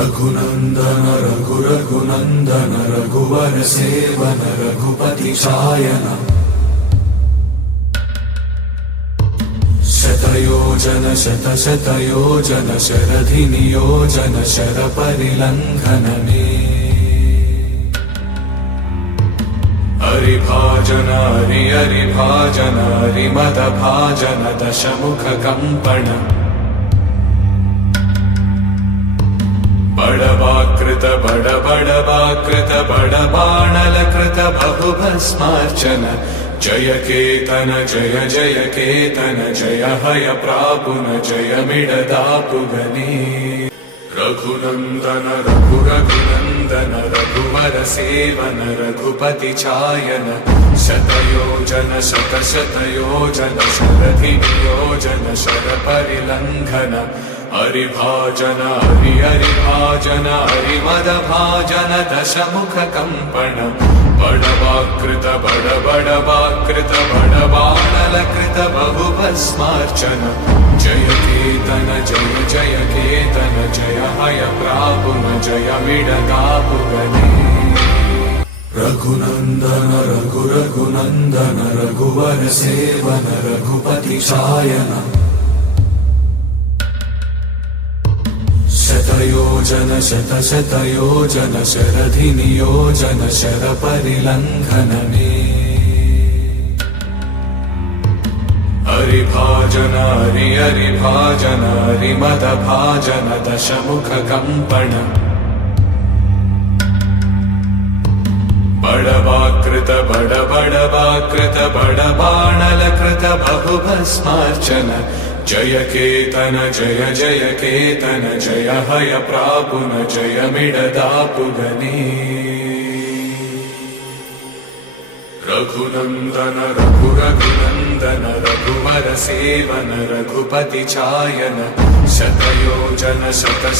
रघुनंदन रघुनंदन रघुवर seven Raghupati चायन शतयोजन शतशतयोजन शरधि नियोजन sir परिलंघन में हरिभाजन हरिभाजन हरिमद भाजन दशमुख कंपन बड़वाकृत बड़वाकृत बड़बाणलकृत बहुभस्मार्चन जय केतन जय जय केतन जय हय प्रापुन जय मिडदापुगनी रघुनंदन रघुनंदन रघुवर सेवन रघुपति चायन शतयोजन शतशतयोजन शरधि नियोजन शर परिलंघन हरिभाजन हरिभाजन हरिमद भाजन दशमुख कंपन बड़वाकृत बड़वाकृत बड़बाणलकृत बहुभस्मार्चन जय केतन जय जय केतन जय हय प्रापुन जय मिडदापुगनी रघुनंदन रघुनंदन रघुवर सेवन रघुपति चायन शतयोजन शतशतयोजन शरधि नियोजन शर परिलंघन में हरिभाजन हरिभाजन हरिमद भाजन दशमुख कंपन बड़वाकृत बड़वाकृत बड़बाणलकृत बहुभस्मार्चन जय केतन जय जय केतन जय हय प्रापुन जय मिडदापुगनी रघुनंदन रघुनंदन रघुवर सेवन रघुपति चायन शतयोजन शत